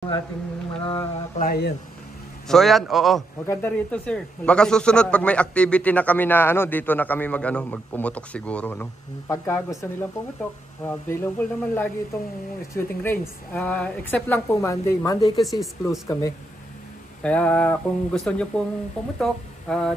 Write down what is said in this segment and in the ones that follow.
Ang ating mga client. So yan, oo. Maganda rito, sir. Baka susunod pag may activity na kami na dito na kami magpumutok siguro, no. Pagka gusto nilang pumutok, available naman lagi itong shooting range. Except lang po Monday. Monday kasi is close kami. Kaya kung gusto niyo pong pumutok,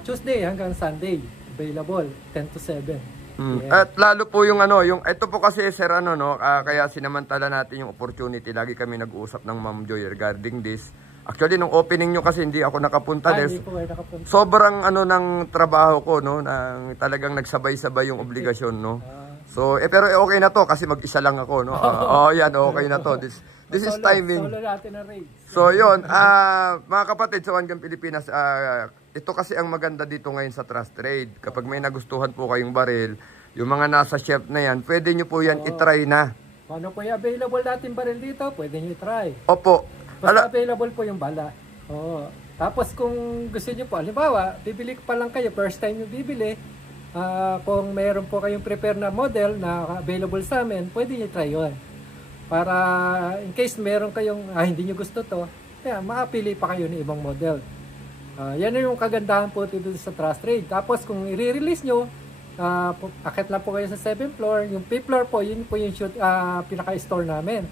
Tuesday hanggang Sunday available 10 to 7. Yeah. At lalo po yung ito po kasi sir kaya sinamantala natin yung opportunity. Lagi kami nag-uusap ng Ma'am Joy regarding this. Actually nung opening nyo kasi hindi ako nakapunta Hindi po kayo nakapunta. Sobrang ng trabaho ko nang talagang nagsabay-sabay yung obligasyon So pero okay na to kasi mag-isa lang ako yan okay na to. This is timing. Solo natin na raid. So yun, mga kapatid sa One Gun Pilipinas, ito kasi ang maganda dito ngayon sa Trust Trade. Kapag may nagustuhan po kayong baril, yung mga nasa shelf na yan, pwede nyo po yan itry na. Ano po yung available natin baril dito, pwede nyo itry. Opo. Basta available po yung bala. Tapos kung gusto nyo po, halimbawa, bibili pa lang kayo, first time nyo bibili, kung mayroon po kayong prepare na model na available sa amin, pwede nyo try yun. Para in case meron kayong hindi nyo gusto to, makapili pa kayo ng ibang model. Yan yung kagandahan po dito sa Trust Trade. Tapos kung i-release nyo, akit lang po kayo sa 7th floor. Yung 5th floor po, yun po yung pinaka-store namin.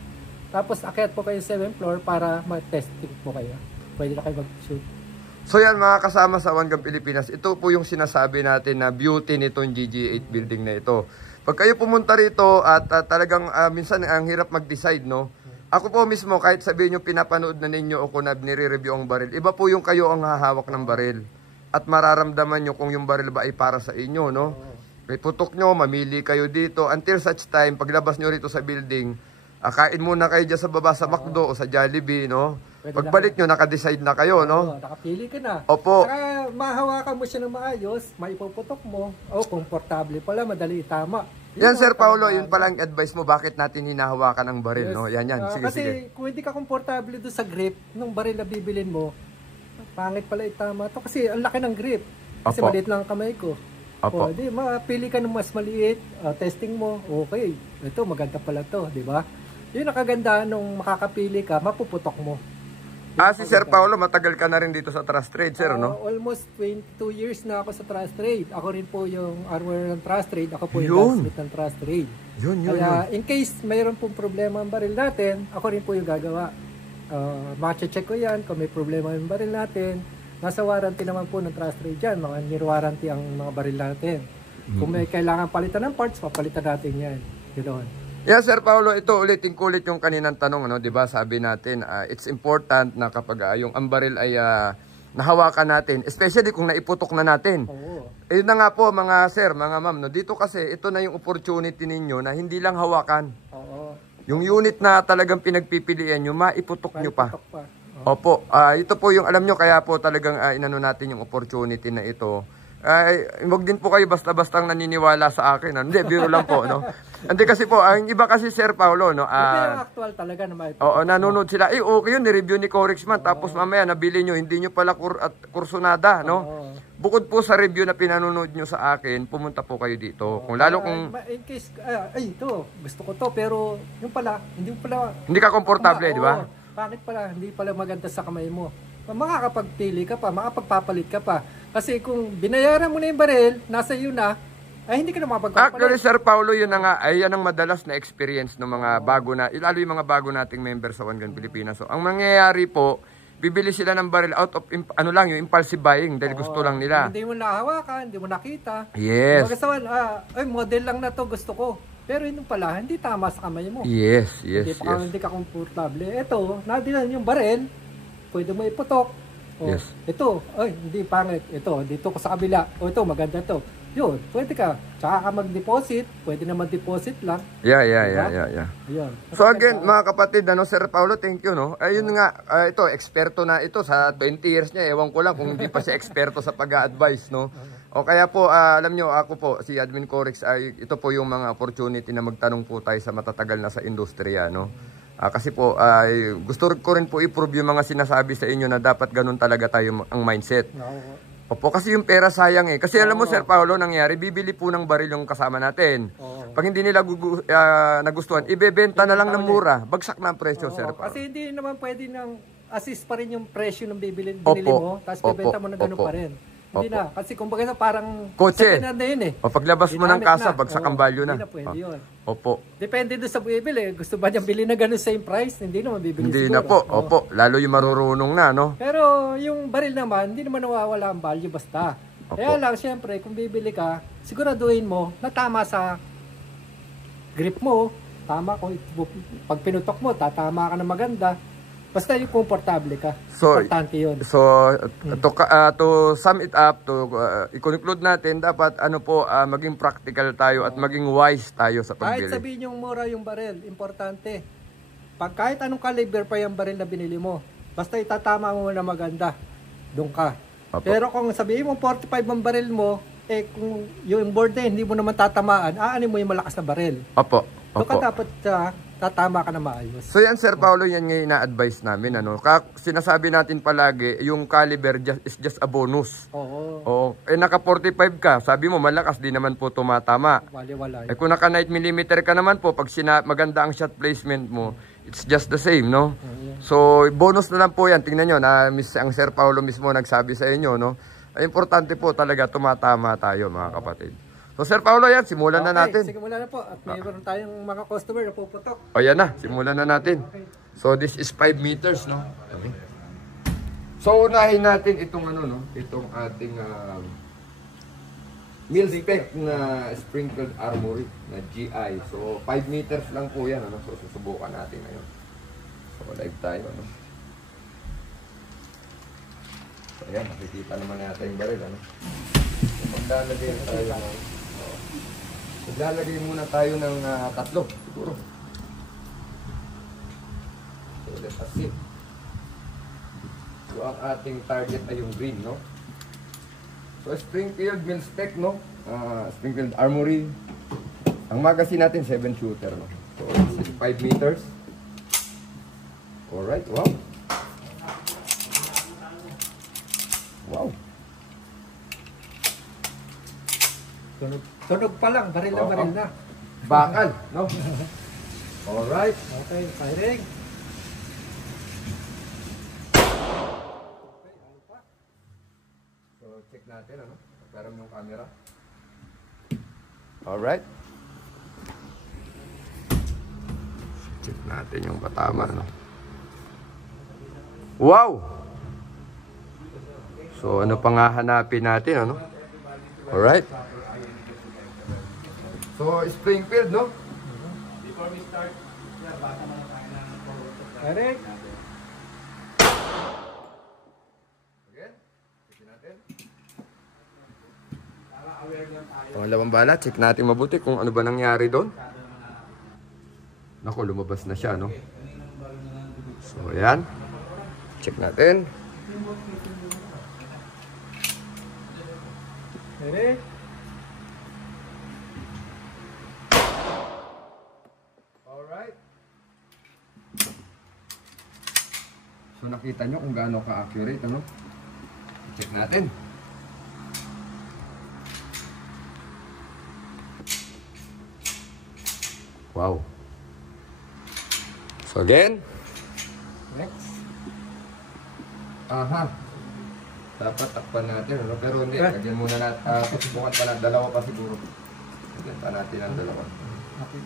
Tapos akit po kayo sa 7th floor para mag-testing po kayo. Pwede na kayo mag-shoot. So yan mga kasama sa One Gun Pilipinas, ito po yung sinasabi natin na beauty nitong GG8 building na ito. Pag kayo pumunta rito at talagang minsan ang hirap mag-decide, no? Ako po mismo, kahit sabihin nyo pinapanood na ninyo o kung nire-review ang baril, iba po yung kayo ang hahawak ng baril. At mararamdaman nyo kung yung baril ba ay para sa inyo, no? May putok nyo, mamili kayo dito. Until such time, paglabas nyo rito sa building, kain muna kayo dyan sa baba sa McDo o sa Jollibee, no? Pagbalik nyo, nakadecide na kayo, no? Nakapili ka na. Opo. Saka mahawakan mo siya ng maayos, maipuputok mo, komportable pala, madali itama. Yan Sir Paulo, yun pala ang advice mo, bakit natin hinahawakan ang baril, no? Yan. Sige, kasi kung hindi ka komportable doon sa grip ng baril na bibilin mo, pangit pala itama to kasi ang laki ng grip. Kasi maliit lang ang kamay ko. Di, mapili ka ng mas maliit, testing mo, okay, ito maganda pala to, di ba? Yun ang kagandahan nung makakapili ka, mapuputok mo. Si Sir Paulo, matagal ka na rin dito sa Trust Trade, sir, no? Almost 22 years na ako sa Trust Trade. Ako rin po yung armor ng Trust Trade. Ako po yung gunsmith ng Trust Trade. Kaya in case mayroon pong problema ang baril natin, ako rin po yung gagawa. Mache-check ko yan kung may problema yung baril natin. Nasa warranty naman po ng Trust Trade yan. Mga near warranty ang mga baril natin. Kung may kailangan palitan ng parts, papalitan natin yan. Ganoon. Yeah, Sir Paulo, ito ulitin kulit yung kaninang tanong, no? 'Di ba? Sabi natin, it's important na kapag yung ang baril ay nahawakan natin, especially kung naiputok na natin. Ayun na nga po mga sir, mga ma'am, no? Dito kasi ito na yung opportunity ninyo na hindi lang hawakan. Yung unit na talagang pinagpipilian nyo, maiputok nyo pa. Opo, ito po yung alam nyo, kaya po talagang inano natin yung opportunity na ito. Wag din po kayo basta-bastang naniniwala sa akin. Hindi, biro lang po, no? Hindi kasi po, ang iba kasi Sir Paulo, no? Yung actual talaga na may nanonood sila. Okay yun, ni-review ni Corexman. Tapos mamaya, nabili nyo, hindi nyo pala kursunada, no? Bukod po sa review na pinanonood nyo sa akin, pumunta po kayo dito. Kung lalo kung... in case, ito, gusto ko to, pero yung pala, hindi ka komportable, di ba? Pangit pala, hindi pala maganda sa kamay mo. Makakapagpili ka pa, makapagpapalit ka pa. Kasi kung binayaran mo na yung baril, nasa iyo na, ay hindi ka na makapagpapalit. Actually, Sir Paulo, yun na nga, ay yan ang madalas na experience ng mga bago na, lalo yung mga bago nating member sa One Gun Pilipinas. So, ang mangyayari po, bibili sila ng baril out of, yung impulsive buying, dahil gusto lang nila. Hindi mo nahawakan, hindi mo nakita. Yes. Magasawan, model lang na to, gusto ko. Pero yun pala, hindi tama sa kamay mo. Yes. Hindi ka komportable. Ito, nadilan yung baril, pwede mo iputok. Yes. Ito, hindi pangit. Ito, dito ko sa kabila. Ito, maganda to. Yun, pwede ka. Tsaka ka mag-deposit. Pwede na mag-deposit lang. Yeah. Yun. So again, mga kapatid, Sir Paulo, thank you, no? Ayun nga, ito, eksperto na ito sa 20 years niya. Ewan ko lang kung hindi pa siya eksperto sa pag-a-advise, no? O kaya po, alam nyo, ako po, si Admin Corex, ito po yung mga opportunity na magtanong po tayo sa matatagal na sa industriya, no? Kasi po, gusto ko rin po i-prove yung mga sinasabi sa inyo na dapat ganun talaga tayo ang mindset. Opo, kasi yung pera sayang eh. Kasi alam mo, Oo. Sir Paolo, nangyari, bibili po ng baril yung kasama natin. Oo. Pag hindi nila nagustuhan, ibebenta na lang ng mura. Bagsak na ang presyo, Oo, Sir Paolo. kasi hindi naman pwede nang assist pa rin yung presyo ng binili Opo. mo, tapos bebenta mo na ganun Opo. pa rin. Hindi Opo. na, kasi kumbaga parang Kotse. second hand na yun eh. O paglabas mo ng Ginamit kasa, na. bagsak ang Oo, value na. Hindi na pwede yun. Opo. Depende doon sa bibili. Gusto ba niyang bilhin na ganun same price? Hindi naman bibili Hindi siguro. na po. Oo. Opo. Lalo yung marurunong na, no? Pero yung baril naman, hindi naman nawawala ang value basta. Opo. Kaya lang, syempre, kung bibili ka, siguraduhin mo na tama sa grip mo. Tama kung pag pinutok mo, tatama ka na maganda. Basta yung komportable ka. So, Importante yun. So, to sum it up, to i-conclude natin, dapat ano po, maging practical tayo at maging wise tayo sa Kahit pagbili. sabihin yung mura yung baril, importante. Pag kahit anong caliber pa yung baril na binili mo, basta itatama mo na maganda, doon ka. Opo. Pero kung sabihin mo 45 ang baril mo, eh kung yung board na hindi mo naman tatamaan, aanin mo yung malakas na baril. Opo. So ka Opo. dapat tatama ka na maayos. So yan, Sir Paolo, yan nga ina-advise namin. Ano? Sinasabi natin palagi, yung caliber is just a bonus. Oo. Oo. Eh naka 45 ka, sabi mo malakas, di naman po tumatama. Wala. Eh kung naka 9mm ka naman po, pag maganda ang shot placement mo, it's just the same, no? So bonus na lang po yan. Tingnan nyo, ang Sir Paolo mismo nagsabi sa inyo, no? Importante po talaga tumatama tayo, mga kapatid. So Sir Paolo, yan, simulan na natin. Simulan na po. At mayroon tayong mga customer na puputok. O yan na, simulan na natin. So this is 5 meters, no? Okay. So unahin natin itong ano, no? Itong ating mil spec na sprinkled armory na GI. So 5 meters lang po yan, ano? So susubukan natin ngayon. So live tayo, ano? So ayan, nakikita naman natin yung baril, ano? So maglalagay tayo ng maglalagay muna tayo ng tatlo, siguro. So, let us see. So, ang ating target ay yung green, no? So, Springfield mil spec, no? Springfield Armory. Ang magazine natin, 7 shooter, no? So, this is 5 meters. Alright, wow. Wow. Tunog pa lang, baril na baril na. Bakal, no? Alright. Okay, firing. So, check natin, ano? Pagkaram yung camera. Alright. Check natin yung patama, no? Wow! So, ano pang hahanapin natin, ano? Alright. So, Springfield, no? Before we start, baka man tayo ng Firing. Again, check natin. para aware lang tayo. Pangalawang bala, check natin mabuti kung ano ba nangyari doon. Naku, lumabas na siya, no? So, ayan. Check natin. Firing. Alright. So, nakita nyo kung gaano ka-accurate, ano? Check natin. Wow. So, again. Next. Aha. Dapat takpan natin, ano? Pero hindi, lagyan muna natin. Subukan pa natin. Dalawa pa siguro. Lagyan pa natin ang dalawa. Okay.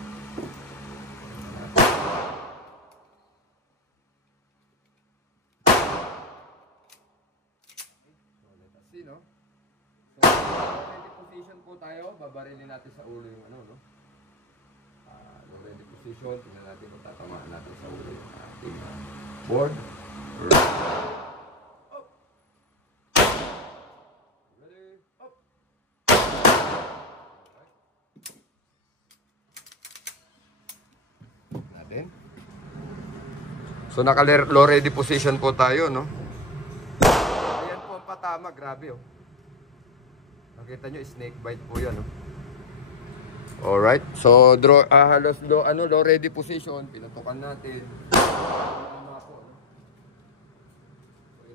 So, let us see, no? So, ready position po tayo. Babarilin natin sa ulo yung ano, no? Ready position. Tingnan natin kung tatamaan natin sa ulo yung ating board. Natin. So naka-low ready position po tayo, no? Ayan po ang patama, grabe oh. Nakita nyo, snake bite po yan, no? Alright, so halos low ready position, pinatukan natin. So,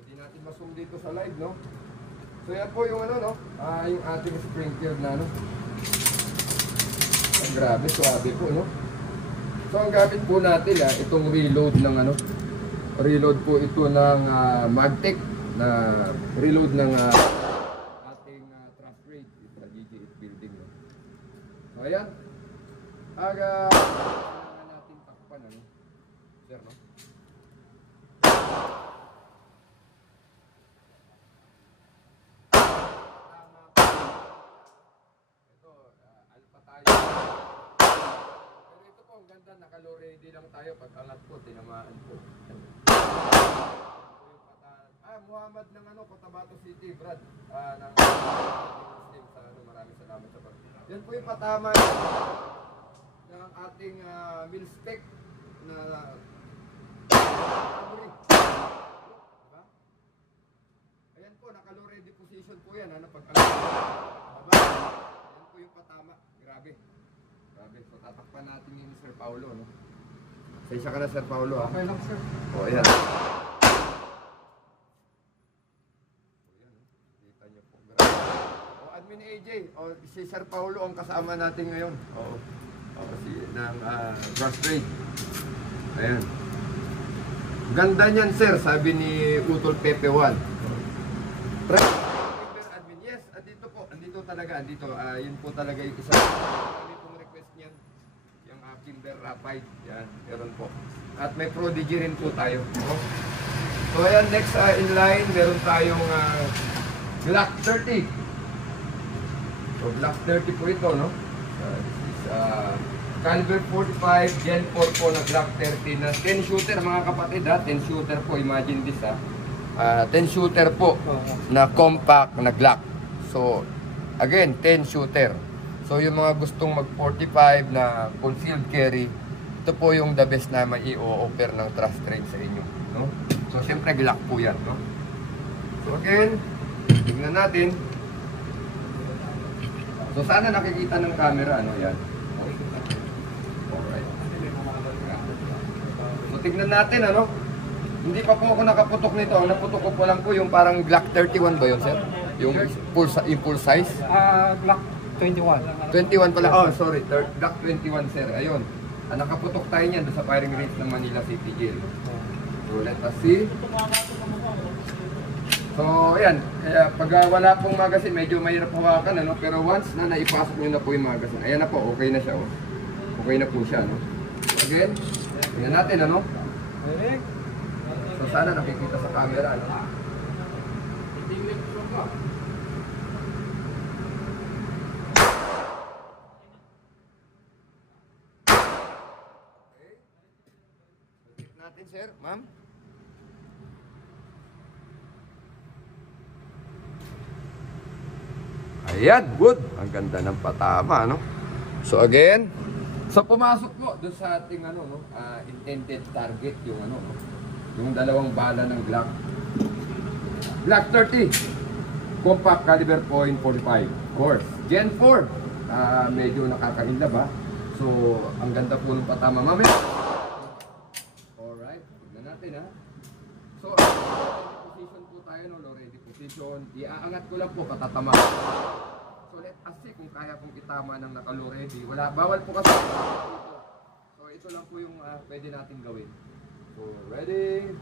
hindi natin masum dito sa live, no? So yan po yung ano, no? Yung ating sprinkler na ano. Ang grabe, suabe po, no? So ang gamit po natin, itong reload ng ano. Reload po ito ng Magtech na reload ng ating truss rate sa GG8 building, no? So ayan. Kailangan natin takpan, ano? Sir, no? Pero ito po, ang ganda, naka-low ready lang tayo. Pag angat po, tinamaan po. Muhammad ng ano, Cotabato City, Brad. Ng Muslim sa ano, maraming salamat sa pag. Yan po yung patama ng ating mil spec na diba? Ayan po, naka-low ready position po yan. Ano, pag angat. Diba? Ayan po yung patama. Grabe. Grabe. So, tatakpan natin yung Sir Paulo, no? Sensya ka na, Sir Paulo, ha? Okay lang, sir. O, ayan. Admin AJ, si Sir Paulo ang kasama natin ngayon. Oo. Si ng cross trade. Ayan. Ganda niyan, sir, sabi ni Utol Pepe 1. Admin, yes, andito po. Andito talaga, andito. Yun po talaga yung isa. Kami pong request niyan. Yung Kimber Rapide. Yan, meron po. At may Prodigy rin po tayo. So ayan, next in line, meron tayong Glock 30. So Glock 30 po ito, no? This is caliber 45, Gen 4 po na Glock 30 na 10 shooter, mga kapatid, ha? 10 shooter po, imagine this, ha? 10 shooter po na compact na Glock. So again, 10 shooter. So yung mga gustong mag 45 na concealed carry, ito po yung the best na may i-offer ng trust trade sa inyo, no? So syempre Glock po yan, no? So again, tignan natin. So sana nakikita ng camera, ano yan. Alright. So tignan natin, ano. Hindi pa po ako nakaputok nito. Ang naputok ko po lang po yung parang Glock 31 ba yun, sir? Yung full size? Glock 21. 21 pala. Oh, sorry. Glock 21, sir. Ayun. Nakaputok tayo niyan sa firing range ng Manila City Jail. So let us see. So, ayan, pag wala pong magazine, medyo mahirap hawakan, ano? Pero once na naipasok nyo na po yung magazine, ayan na po, okay na siya, oh. Okay na po siya, no? Again, tingnan natin, ano? So, sana nakikita sa camera, ano? Okay. Check natin, sir, ma'am. Ayan, good. Ang ganda ng patama, no? So again, so pumasok po doon sa ating ano, no, intended target yung ano, no? Yung dalawang bala ng Glock. Glock 30. Compact caliber .45. Of course. Gen 4. Medyo nakakainlab, ha? So, ang ganda po ng patama. Mamaya. Alright. Tignan natin, ha? So, position po tayo, no? Low ready position. Iaangat ko lang po, katatama. So let us see kung kaya kong itama ng naka-low ready. Bawal po kasi. So ito lang po yung pwede natin gawin. So ready.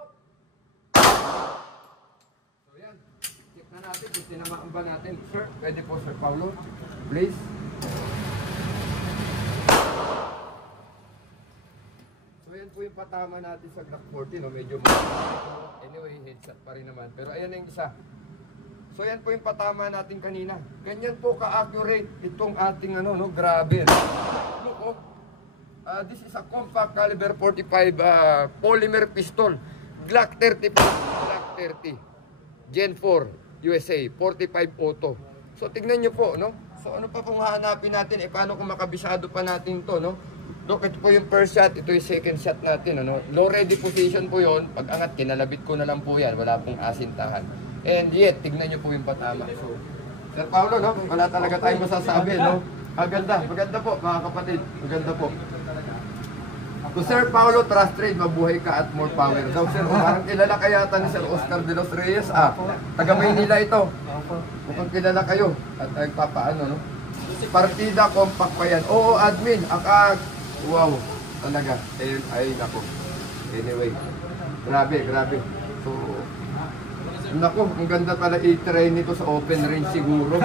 Up. So yan. Check na natin kung tinamaan ba natin. Sir, pwede po, Sir Paulo. Please. Ayan po yung patama natin sa Glock 40, no? Medyo anyway, headshot pa rin naman. Pero ayan na yung isa. So ayan po yung patama natin kanina. Ganyan po ka-accurate itong ating ano, no? Grabe. Look, oh. This is a compact caliber 45 polymer pistol. Glock 30 po. Glock 30. Gen 4 USA 45 auto. So tignan nyo po, no? So ano pa pong hahanapin natin? Paano kung makabisado pa natin to, no? Look, ito po yung first shot, ito yung second shot natin, ano? Low ready position po yon. Pag angat, kinalabit ko na lang po yan, wala pong asintahan. And yet, tignan nyo po yung patama. So, Sir Paulo, no? Wala talaga tayong masasabi, no? Maganda po, mga kapatid. Maganda po. To Sir Paulo Trust Trade, mabuhay ka at more power daw. Sir, parang kilala kaya ni Sir Oscar de los Reyes. Taga Maynila ito. Mukhang kilala kayo. At nagpapaano, no? Partida compact pa yan. Oo, admin. Akag. Wow. Talaga. Ay, nako. Anyway. Grabe. So, nako, ang ganda pala i-try nito sa open range siguro.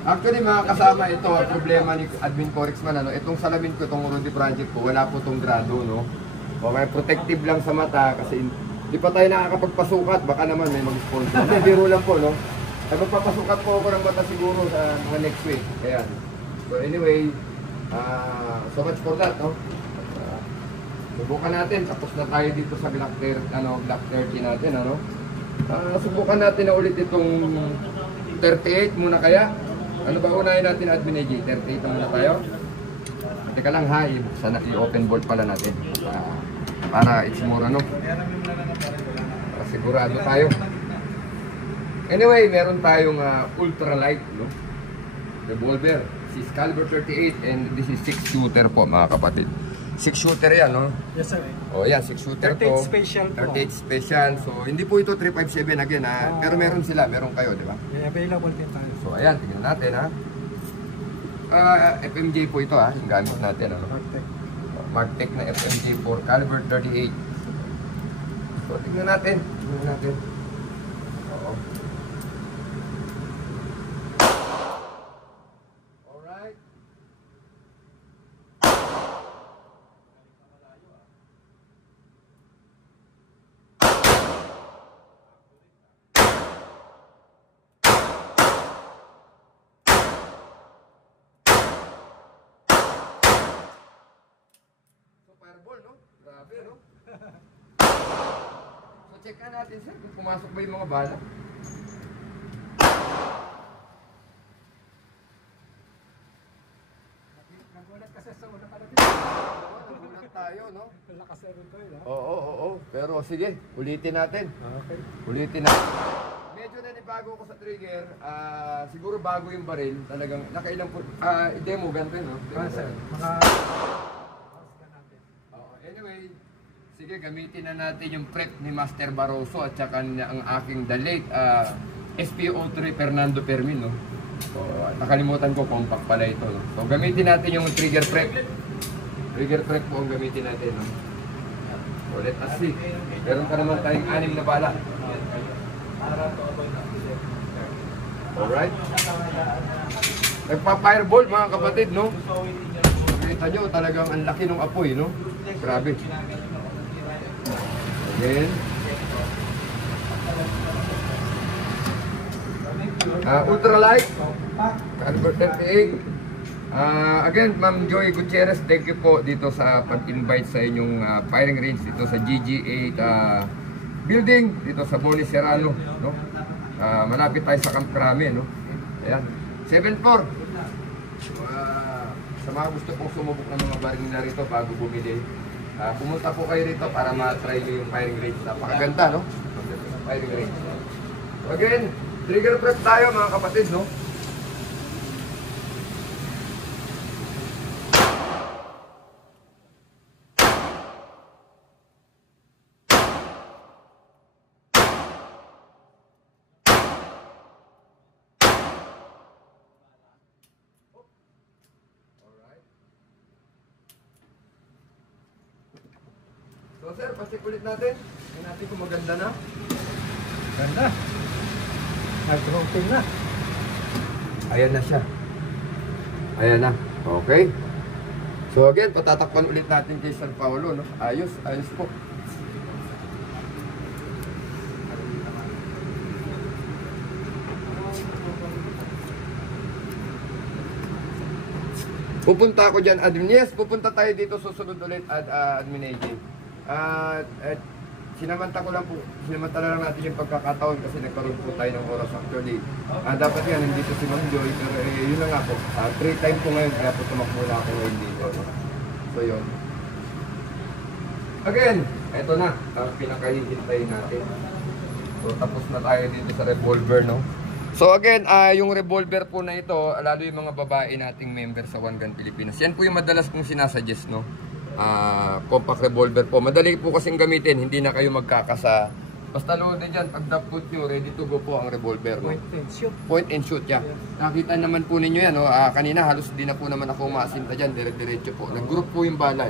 Actually, mga kasama, ito ang problema ni Admin Corexman, ano, itong salamin ko, itong Rudy Project ko, wala po itong grado, no? Okay, protective lang sa mata kasi di pa tayo nakakapagpasukat, baka naman may mag-sponsor. Hindi, biro lang po, no? Ay, magpapasukat po ako ng mata siguro sa mga next week. Ayan. So anyway, so much for that, no? Subukan natin, tapos na tayo dito sa Glock 30 natin, ano? Subukan natin na ulit itong 38 muna kaya. Ano ba unahin natin, Admin AJ? 38 muna tayo. Teka lang ha, i-open bolt pala natin. Para it's more ano. Para sigurado tayo. Anyway, meron tayong ultralight, no? Revolver. This is caliber 38 and this is 6 shooter po, mga kapatid. 6 shooter yan, no? Yes, sir. Oh, yan, 6 shooter 38 to. special po. 38 special. So, hindi po ito 357 again, ha? Pero meron sila, meron kayo, di ba? May available din tayo. So, ayan, tingnan natin, ha? FMJ po ito, ha? Yung gamit natin, ano? Marktech na FMJ 4, caliber 38. So, tingnan natin. Oo. Alright. Fireball, no? Grabe, no? So, check na natin, sir, kung pumasok ba yung mga bala. Nagulat kasi sa una pala. Nagulat tayo, no? Lakas na rin tayo, ha? Oo. Pero sige, ulitin natin. Okay. Ulitin natin. Medyo nanibago ko sa trigger. Siguro bago yung baril. Talagang nakailang po. I-demo ganito, no? Sir, mga... Anyway, sige, gamitin na natin yung prep ni Master Barroso at saka ang aking the late SPO3 Fernando Fermin, no? So, nakalimutan ko, compact pala ito, no? So, gamitin natin yung trigger prep. Trigger prep po ang gamitin natin, no? So, let us see. Meron pa naman tayong 6 na bala. Alright? Nagpa-fireball, mga kapatid, no? Kita nyo, talagang ang laki ng apoy, no? Grabe. Again. Ultralight. Caliber 38. Again, Ma'am Joy Gutierrez, thank you po dito sa pag-invite sa inyong firing range dito sa GG8 building dito sa Boni Serrano, no? Malapit tayo sa Camp Crame, no? Ayan. 7-4. Sa mga gusto pong sumubok ng mga baril na rito bago bumili, pumunta po kayo rito para ma-try nyo yung firing range. Napakaganda, no? Firing range. Again, trigger prep tayo, mga kapatid, no? So sir, pasik ulit natin. Tingnan natin kung maganda na. Ganda. Nag-routing na. Ayan na siya. Ayan na. Okay. So again, patatakpan ulit natin kay Sir Paulo, no? Ayos po. Pupunta ako dyan, Admin. Yes, pupunta tayo dito susunod ulit, Admin AJ. Sinamantala lang natin yung pagkakataon kasi nagkaroon po tayo ng oras actually. Dapat yan, nandito si Ma'am Joy, pero yun na nga po. 3 time po ngayon, kaya po tumakbo na ako ngayon dito. So yun. Again, eto na, pinakahihintay natin. So tapos na tayo dito sa revolver, no? So again, yung revolver po na ito, lalo yung mga babae nating member sa One Gun Pilipinas. Yan po yung madalas kong sinasuggest, no? compact revolver po. Madali po kasing gamitin, hindi na kayo magkakasa. Basta loaded dyan, pag dapot nyo, ready to go po ang revolver. No? Point and shoot, yeah. Nakita naman po ninyo yan, no? Kanina halos di na po naman ako maasinta dyan, dire-diretso po. Nag-group po yung bala.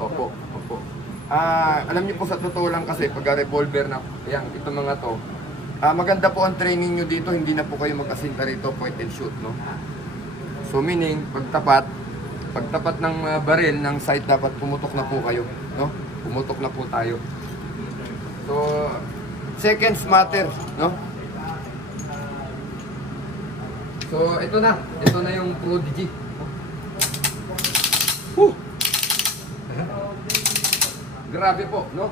Opo, opo. Alam niyo po sa totoo lang kasi, pag revolver na, yan, ito mga to, maganda po ang training nyo dito, hindi na po kayo mag-asinta rito, point and shoot, no? So meaning, pagtapat ng baril, ng sight, dapat pumutok na po kayo, no? Pumutok na po tayo. So, seconds matter, no? So, ito na yung Prodigy. Grabe po, no?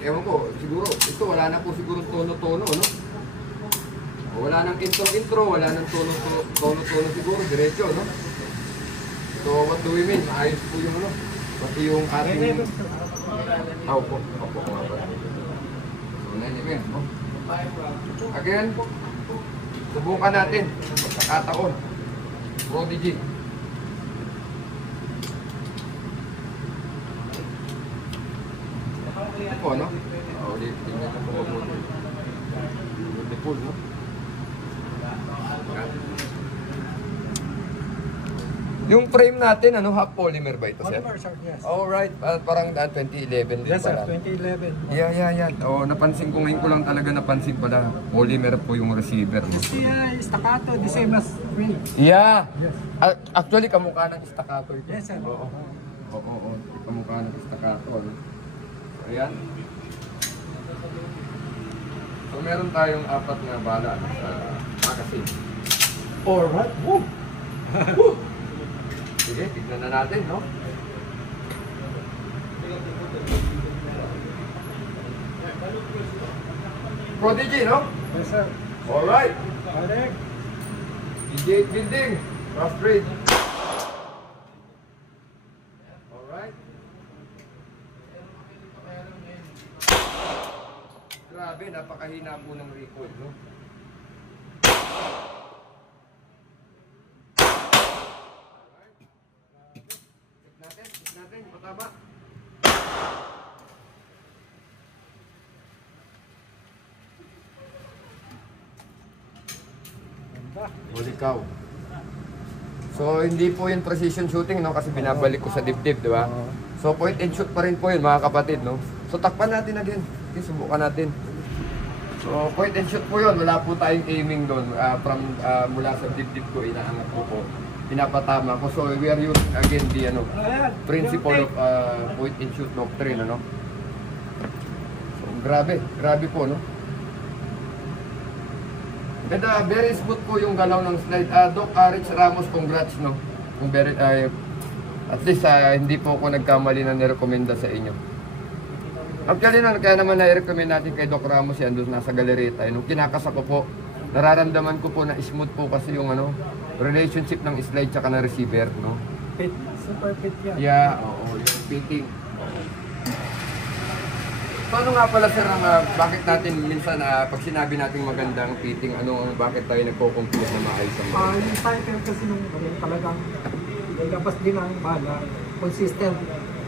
Ewan ko, siguro, ito wala na po siguro tono-tono, no? Wala nang intro-intro, wala nang tono-tono siguro, diretso, no? So, what do we mean? Maayos po yung, ano? Pati yung ating... Opo. So, nanimim, no? Again, subukan natin. Pagkakataon. Prodigy. Ito po, no? Ulit, tingnan ko po mabuti. Beautiful, no? Yung frame natin, ano, half polymer ba ito, sir? Polymer, sir, yes. Alright, parang 2011 din Yes, sir, pala. 2011. Yeah. Napansin ko ngayon ko lang talaga napansin pala. Polymer po yung receiver. STI, staccato, the same as ring. Yeah! Yes. Actually, kamukha ng staccato ito. Yes, sir. Oo. Kamukha ng staccato. No? Ayan. So, meron tayong 4 na bala sa magazine. Alright. Woo! Sige, tignan na natin, no? Prodigy, no? Yes, sir. Alright. Correct. DJ building. Cross trade. Alright. Grabe, napakahina po ng recoil, no? Check natin, patama. Holy cow. So, hindi po yung precision shooting, no? Kasi binabalik ko sa dibdib, di ba? So, point and shoot pa rin po yun, mga kapatid, no? So, takpan natin again. Okay, subukan natin. So, point and shoot po yun. Wala po tayong aiming doon. Mula sa dibdib ko, inaangat ko po. Pinapatama ko. So, we are using again the, ano, principle of point and shoot doctrine, ano? So, grabe po, no? And very smooth po yung galaw ng slide. Doc Rich Ramos, congrats, no? Kung very, at least hindi po ako nagkamali na nirekomenda sa inyo. Actually, kaya naman na-recommend natin kay Doc Ramos yan doon nasa galerya tayo. Nung kinakasa ko po, nararamdaman ko po na smooth po kasi yung ano, relationship ng slide tsaka ng receiver, no? Fit. Super fit yan. Yeah, oo, yung fitting. Paano nga pala sir, bakit natin minsan pag sinabi natin magandang fitting, bakit tayo nagko-compute na maayos ang Yung title kasi nung talagang labas din ang bala, consistent.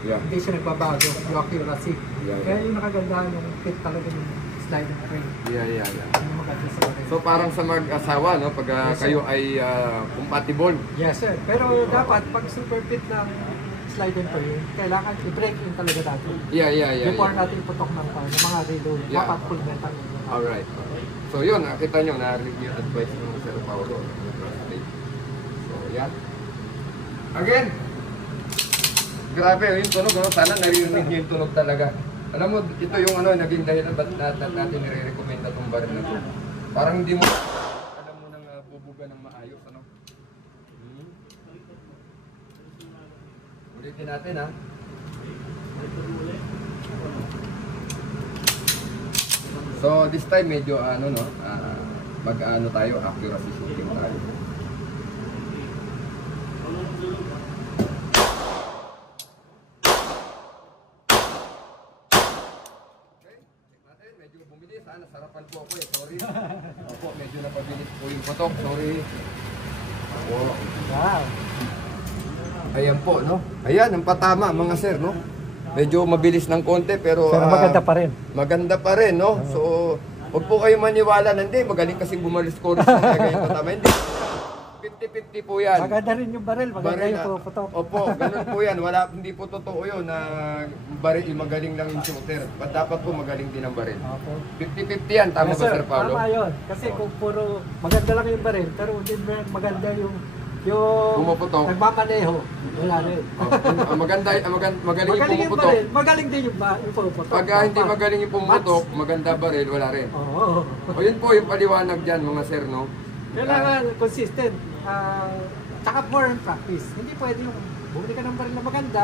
Yeah. Hindi siya nagbabago, yung accuracy. Yeah. Kaya yung nakagandahan yung fit talaga yung sliding frame. Yeah. Yung maganda sa baril. So parang sa mag-asawa, no? Pag Yes, kayo ay compatible. Yes, sir. Pero dapat pag super fit ng sliding frame, kailangan i-break in talaga natin. Yeah. Before natin putok ng mga reload, Yeah. dapat full metal. Alright. So yun, nakita nyo, narinig yung advice ng Sir Paolo. So yan. Again, grabe yung tunog, no? Sana naririnig nyo yung tunog talaga. Alam mo, ito yung naging dahilan ba't natin nire-recommend itong baril na ito. Parang hindi mo alam mo nang bubuga ng maayos, ano? Ulitin natin, ha? So, this time medyo mag-ano tayo, accuracy shooting tayo. Medyo bumilis, nasarapan po ako sorry. Opo, medyo napabilis po yung patok, sorry. Opo. Wow. Ayan po, no? Ayan, ang patama, mga sir, no? Medyo mabilis ng konti, pero... Pero maganda pa rin. Maganda pa rin, no? So, huwag po kayo maniwala na hindi, magaling kasi bumalis ko rin sa ganyan patama. Hindi. 50-50 po yan. Maganda rin yung baril, maganda Baril, yung puputok. Opo, ganun po yan. Hindi po totoo yun na baril, magaling lang yung shooter. Dapat po magaling din ang baril. Opo. 50-50 yan, tama Yes, ba Sir Paolo? Tama yun. Kasi kung puro maganda lang yung baril, pero hindi maganda yung Pumuputok. nagmamaneho, wala rin. Magaling yung Magaling yung pumuputok. baril, magaling din yung puputok. Pag hindi magaling yung pumuputok, maganda baril, wala rin. Oo. O yun po yung paliwanag dyan mga sir, no? Kailangan consistent. Tsaka more in practice. Hindi pwede yung bumili ka ng baril na maganda,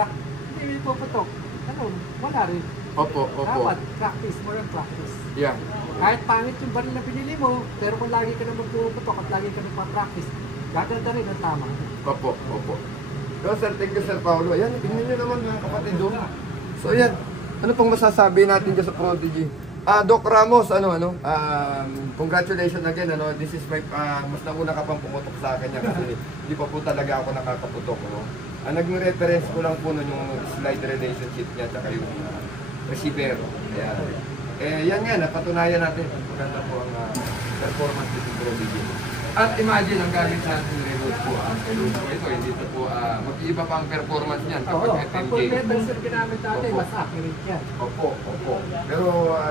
hindi puputok. Ano, wala rin. Opo, opo. Dapat practice, more in practice. Yeah. Kahit pangit yung baril na pinili mo, pero kung lagi ka na magpuputok at lagi ka nagpa-practice, gaganda rin ang tama. Opo, opo. So sir, thank you Sir Paolo. Ayan, tingnan nyo naman mga kapatid doon. So ayan, ano pang masasabi natin dyan sa Prodigy? Doc Ramos, congratulations again, this is my, mas nauna ka pang pumutok sa akin yan kasi hindi pa po talaga ako nakakaputok, no? Naging reference ko lang po nun yung slide relationship niya at yung receiver. Ayan. Yan nga, napatunayan natin. Maganda po ang performance dito sa Prodigy. At imagine, ang gamit natin remote po. Remote po ito, hindi ito po, mag-iiba pa ang performance niyan kapag Oo, FMJ. pag full metal sir ginamit natin, Opo. mas accurate yan. Opo, opo. Pero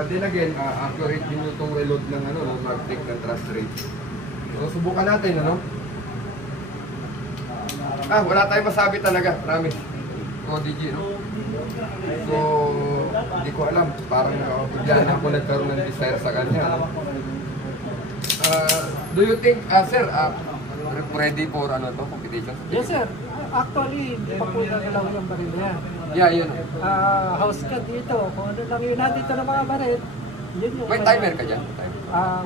din again, accurate din itong reload ng mag-take ng thrust rate. So subukan natin, ano? Wala tayong masabi talaga, promise. Prodigy, no? So, hindi ko alam. Parang bigyan ako nagkaroon ng desire sa kanya, no? Do you think, sir, ready for competition? Yes sir, actually, hindi pa po nagalaw yung baril na yan. Yeah, yun. House ka dito, kung ano lang yun nandito ng mga baril, yun yung... May timer ka dyan?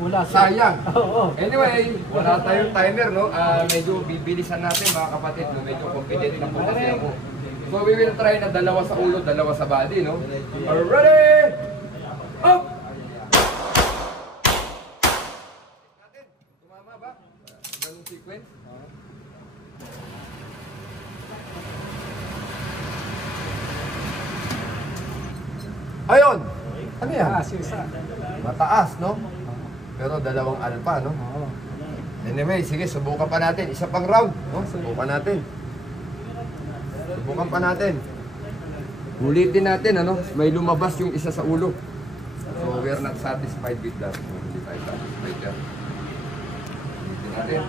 Wala sir. Sayang. Oo. Anyway, wala tayong timer, no? Medyo bibilisan natin mga kapatid, no? Medyo confident na po kasi ako. So we will try na dalawa sa ulo, dalawa sa body, no? Ready? Up! Natin, tumama ba? Ganong sequence? Ayun! Ano yan? Yung isa. Mataas, no? Pero dalawang alpha, no? Oo. Anyway, sige, subukan pa natin. Isa pang round, no? Subukan natin. Subukan pa natin. Ulitin natin, ano? May lumabas yung isa sa ulo. So, we are not satisfied with that. Hindi tayo satisfied yan. Ulitin natin.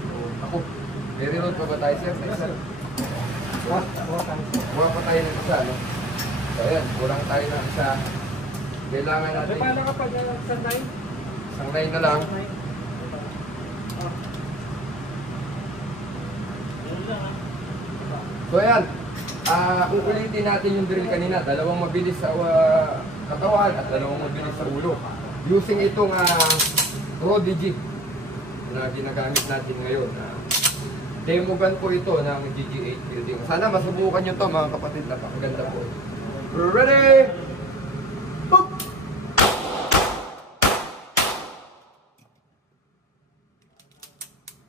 So, ako, may reload pa ba tayo, sir? Buha pa tayo ng isa, no? So, ayan, kulang tayo ng isa. Kailangan natin. Paano kapag sa 9? Isang line na lang. So ayan, uulitin natin yung drill kanina. Dalawang mabilis sa katawan at dalawang mabilis sa ulo. Using itong Prodigy na ginagamit natin ngayon. Demo gun po ito ng GG8 building. Sana masubukan nyo to mga kapatid. Napakaganda po. Ready? Boop!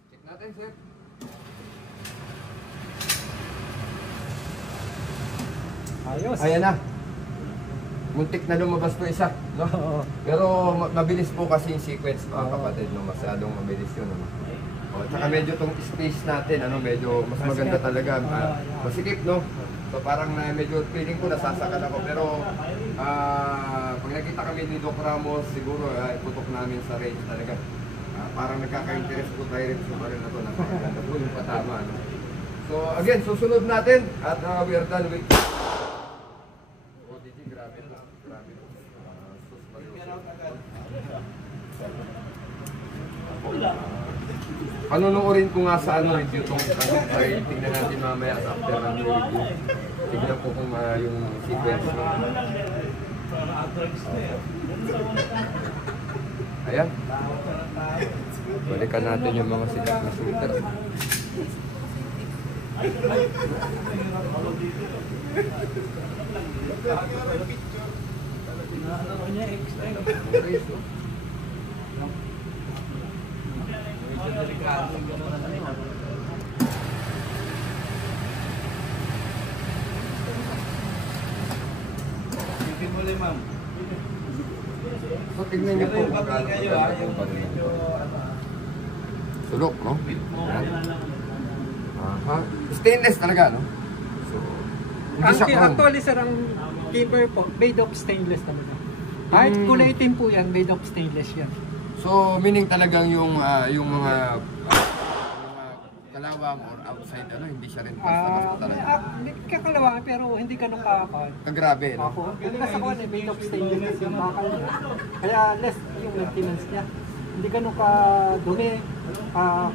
Check natin, sir. Ayos. Ayan na. Muntik na lumabas po isa, no? Oo. Pero mabilis po kasi yung sequence, mga kapatid, no? Masyadong mabilis yun, no? O, tsaka medyo tong space natin, medyo mas maganda talaga. Masikip, no? So parang medyo feeling ko nasasakal ako. Pero pag nakita kami ni Doc Ramos, siguro putok namin sa range talaga. Parang nagkaka-interest po tayo rin sa baril na to. Napakaganda po yung patama, no? So again, susunod natin at we are done with Prodigy. Grabe po. Grabe po. Panunuorin ko nga sa review tong ay tingnan natin mamaya sa after ng review. Tignan po kung yung sequence. Ayan. Balikan natin yung mga sikat na shooter. ma'am. So, tignan niyo po Yung kung gaano kayo, kaganda yung po baril na ito. ano, Sulok, no? bit mo. Yan. Aha. Stainless talaga, no? So, hindi siya chrome. Actually sir, ang timber po, made of stainless talaga. Kahit kulay itim po yan, made of stainless yan. So, meaning talagang yung mga kalawang or outside, hindi siya rin basta-basta talaga. May kakalawa pero hindi ganun kakakon. Kagrabe, no? Ako, yung nasa kuwan eh, made of stainless kasi yung bakal niya. Kaya less yung maintenance niya. Hindi ganun ka-dumi,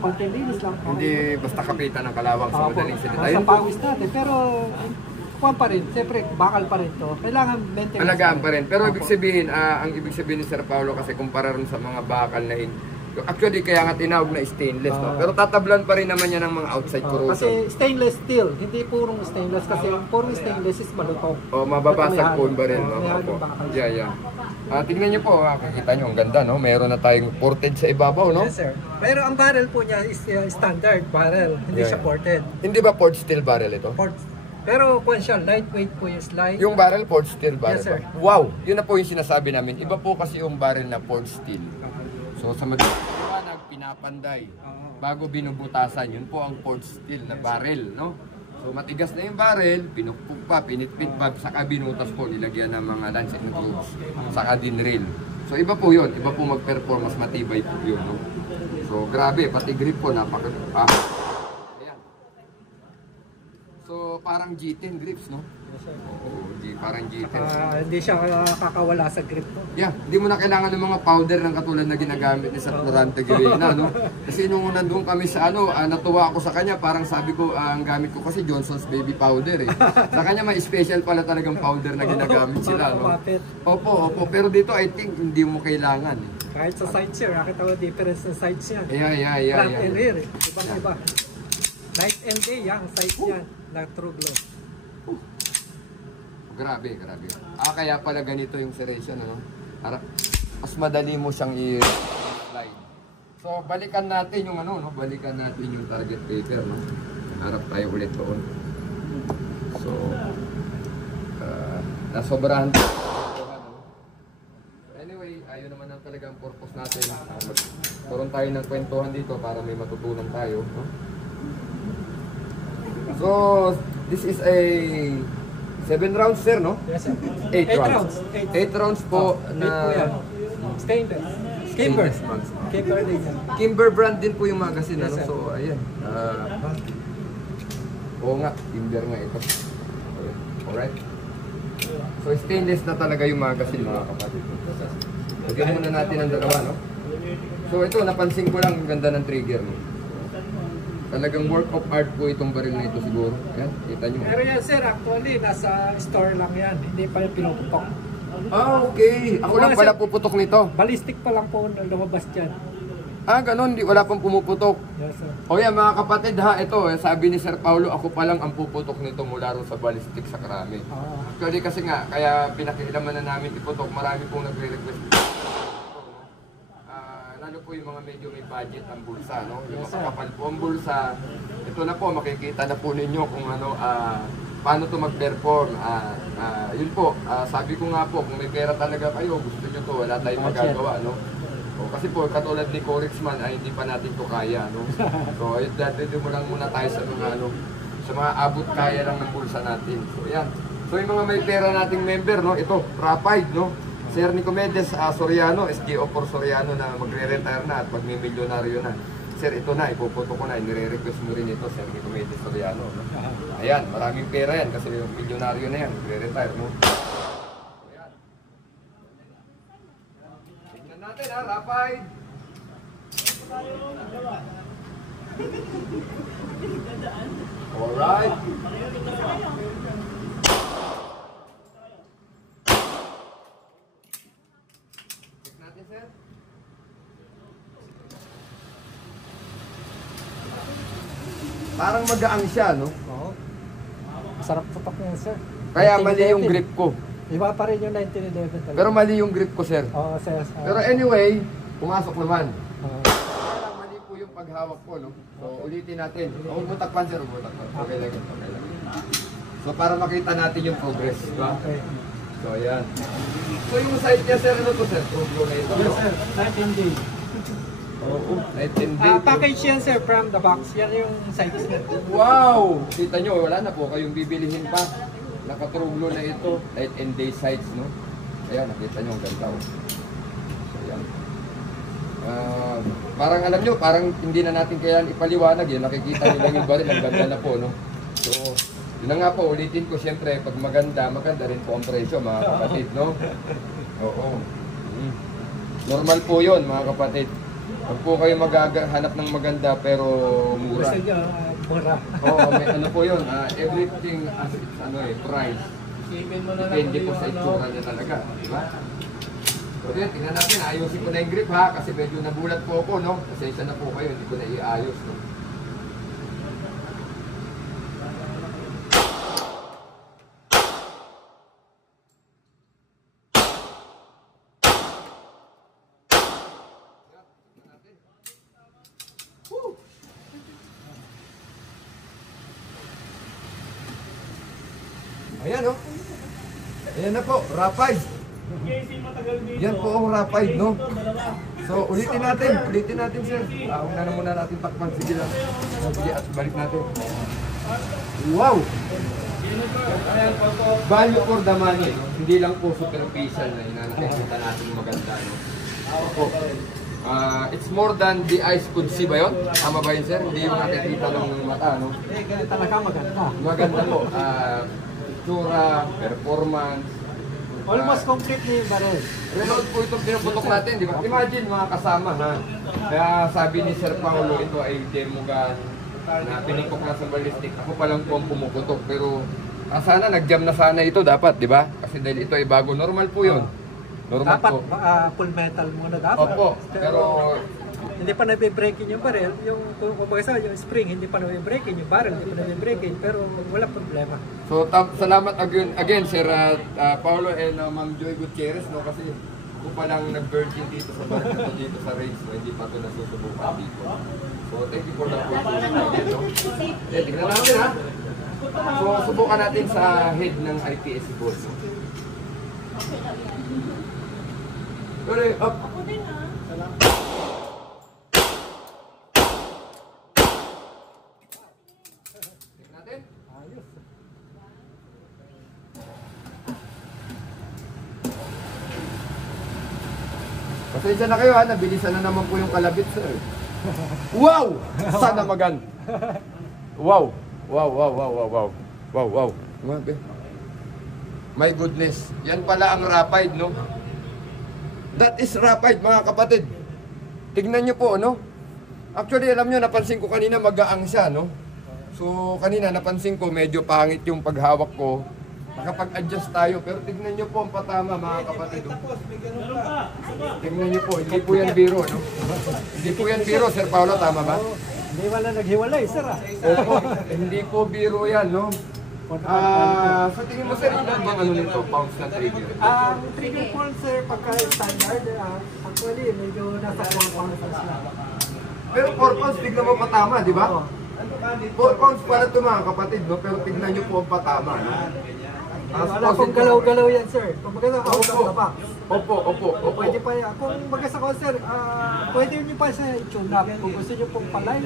konting linis lang. Hindi basta kapitan ng kalawang sa madaling salita. Sa Ayun po, pawis natin, pero kuwan pa rin, siyempre bakal pa rin to. Kailangan maintenance. alagaan pa rin. Pero ibig sabihin, ang ibig sabihin ni Sir Paulo kasi kumpara rin sa mga bakal na actually kaya nga tinawag na stainless, no? Pero tatablan pa rin naman yan ng mga outside corrosion. Kasi stainless steel, hindi purong stainless kasi yung purong stainless is malutong. O, mababasag po ba rin, no? May Opo. halong bakal. Yeah. Tingnan niyo po, makikita niyo, ang ganda, no? Meron na tayong ported sa ibabaw, no? Yes sir. Pero ang barrel po niya is standard barrel, hindi Yeah. siya ported. Hindi ba forged steel barrel ito? Pero kung siya, lightweight po yung slide. Yung barrel forged steel barrel Yes, sir. ba? Wow! Yun na po yung sinasabi namin. Iba po kasi yung barrel na forged steel. So sa madalang pinapanday bago binubutasan, yun po ang forged steel na barrel, no? So matigas na yung barrel, pinukpok pa, pinitpit pa, saka binutas po, nilagyan ng mga lance and grooves, saka din rail. So iba po yun, iba po mag-perform, mas matibay po yun, no? So grabe, pati grip po, ayan. So parang G10 grips, no? Yes, sir. Oo, parang G10. Hindi siya kakawala sa grip po. Yeah, hindi mo na kailangan ng mga powder ng katulad na ginagamit ni Sir Florante Guilena, no? Kasi nung nandun kami sa natuwa ako sa kanya, parang sabi ko, ang gamit ko kasi Johnson's Baby Powder eh. Sa kanya may special pala talagang powder na ginagamit sila, no? Opo, pero dito I think hindi mo kailangan eh. Kahit sa sides sir, nakita ko difference ng sides niya. Yeah. Front and rear, ibang-iba. Night and day, ang sides niya, na true glow. Grabe. Kaya pala ganito yung serration, ano? Mas madali mo siyang i-slide. So, balikan natin yung balikan natin yung target paper, no? Harap tayo ulit doon. So, nasobrahan tayo. Anyway, ayun naman ang talagang purpose natin. Magkaroon tayo ng kwentuhan dito para may matutunan tayo, no? So, this is a 7 rounds, sir, no? Yes, sir. 8 rounds. 8 rounds po na Stainless. Kimber. Kimber din yan. Kimber brand din po yung magazine, Yes, ano? sir. So, ayan. Oo nga, Kimber nga ito. Alright. So, stainless na talaga yung magazine, mga kapatid. Lagyan muna natin ang dalawa, no? So, ito, napansin ko lang yung ganda ng trigger, no? Talagang work of art po itong baril na ito siguro. Yan, kita nyo. Pero yan sir, actually, nasa store lang yan. Hindi pa yung pinuputok. Okay. Ako lang pala puputok nito. Ballistic pa lang po lumabas dyan. Ganun. Wala pang pumuputok. Yes, sir. O yan, mga kapatid ha, ito, sabi ni Sir Paulo, ako pa lang ang puputok nito mula rin sa ballistic sa karami. Actually kasi nga, kaya pinakialaman na namin iputok, marami pong nagre-request. Lalo po yung mga medyo may budget ang bulsa, no? Yung makakapal po ang bulsa, ito na po, makikita na po ninyo kung paano to mag-perform. Yun po, sabi ko nga po, kung may pera talaga kayo, gusto nyo to, wala tayong magagawa, no? Kasi po, katulad ni Corexman ay hindi pa natin to kaya, no? So, ayun, dati mo lang muna tayo sa mga abot kaya lang ng bulsa natin. So, yan. So, yung mga may pera nating member, no? Ito, Rapide, no? Sir Nicomedes Soriano, SGO4 Soriano na magre-retire na at magmimilyonaryo na. Sir, ito na, ipuputo ko na, nire-request mo rin ito, Sir Nicomedes Soriano, no? Ayan, maraming pera yan kasi yung milyonaryo na yan, magre-retire, no? Natin ha, Rapide. Alright. Check natin, sir. Parang magaang siya, no? Oo. Masarap putok niyan, sir. Kaya mali yung grip ko. Iba pa rin yung 1911 talaga. Pero mali yung grip ko, sir. Oo, sir. Pero anyway, pumasok naman. Oo. Kaya mali po yung paghawak ko, no? So, ulitin natin. Umutakpan, sir. Umutakpan. Okay lang. So, para makita natin yung progress. Diba? Okay. So, ayan. So, yung site niya, sir, ano to, sir? True na ito, Yes, no? sir. 19 days. Oo, 19 days. Package yan, sir, from the box. Yan yung size niya. Wow! Kita nyo, wala na po kayong bibilihin pa. Nakatruglo na ito. Night and day sites, no? Ayan, nakita nyo ang ganda. Oh. So, ayan. Parang alam nyo, parang hindi na natin kailangan ipaliwanag yun. Nakikita nyo lang yung baril, ang ganda na po, no? So, yun na nga po, ulitin ko, siyempre, pag maganda, maganda rin po ang presyo, mga kapatid, no? Oo. Normal po yun, mga kapatid. Pag po kayo maghahanap ng maganda pero mura. Gusto nyo, mura. Oo, may ano po yun, everything as its price. Isipin mo na lang Depende kung po sa yung itsura niya talaga, di ba? So yun, tingnan natin, ayusin ko na yung grip ha, kasi medyo nabulat po ako, no? Pasensya na po kayo, hindi ko na iayos, no? Ayan, no? Ayan na po, rapid. Yan po ang rapid, no? So, ulitin natin, sir. Una na muna natin takpan, sige lang. Sige, at balik natin. Wow! Value for the money, no? Hindi lang po superficial na nakikita natin maganda, no? Opo. It's more than the eyes could see ba yun? Tama ba yun, sir? Hindi yung nakikita ng mata, no? Talaga maganda. Maganda po. Itsura, performance. Almost complete na yung baril. Reload po itong pinuputok natin, di ba? Imagine mga kasama, ha? Kaya sabi ni Sir Paulo, ito ay demo gun na pinipok na sa ballistic. Ako pa lang po ang pumuputok. Pero sana nag-jam na sana ito dapat, di ba? Kasi dahil ito ay bago. Normal po yun. Normal Dapat po. full metal muna dapat. Opo, pero hindi pa nabe-breaking yung baril, yung yung spring hindi pa nabe-breaking, yung barrel hindi pa nabe-breaking, pero wala problema. so salamat again Sir Paulo and Ma'am Joy Gutierrez, no, kasi ako pa lang nag-virgin dito sa barko dito sa race, no, hindi pa ito nasusubukan dito. So thank you for the opportunity, no. Tingnan natin ha. So subukan natin sa head ng IPS board. No? Sorry, up. Ako din ah. Tingnan natin. Ayos. Pasensya na kayo ha, nabilisan na naman po yung kalabit, sir. Wow! Sana magan. Wow! Wow, wow, wow, wow, wow. Wow, wow. Grabe. My goodness. Yan pala ang rapid, no? That is rapid, mga kapatid. Tignan nyo po, no? Actually, alam nyo, napansin ko kanina magaang siya, no? So, kanina napansin ko, medyo pangit yung paghawak ko. Nakapag-adjust tayo, pero tignan nyo po ang patama, mga kapatid. Tignan nyo po, hindi po yan biro, no? Hindi po yan biro, Sir Paulo, tama ba? Hindi wala naghiwalay, sir ah. Opo, hindi po biro yan, no? Sa tingin mo, sir, ilan bang ano nito, pounds na trigger? Ang trigger point, sir, pagka standard, actually, medyo nasa 4 pounds na. Pero 4 pounds, tignan mo patama, di ba? 4 pounds pala ito, mga kapatid, no? Pero tignan nyo po ang patama, no? Wala pong galaw-galaw yan, sir. Kung baga sa out of the box. Opo. Pwede pa yan. Kung baga sa sir, pwede nyo pa siya i-tune up. Kung gusto nyo pong palay,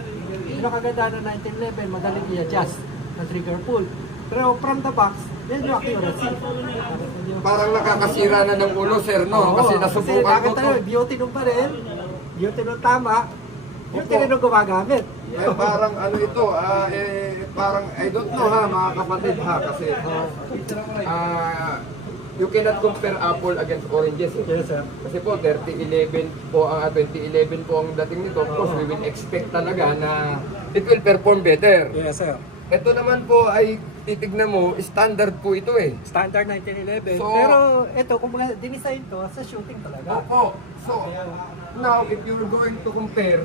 yung kaganda na 1911, madaling i-adjust na trigger pull. Pero from the box, yan yung accuracy. Parang nakakasira na ng ulo, sir, no? Kasi nasubukan ko to. Beauty nung baril, beauty nung tama, beauty rin nung gumagamit. Eh, parang ano ito, parang I don't know ha, mga kapatid ha, kasi you cannot compare apple against oranges. Yes, sir. Kasi po 2011 po ang dating nito. Of course, we will expect talaga na it will perform better. Yes, sir. Ito naman po ay titignan mo, standard po ito eh. Standard 1911. So, pero ito, kung mga dinisign to sa shooting talaga. Opo. So, now if you're going to compare,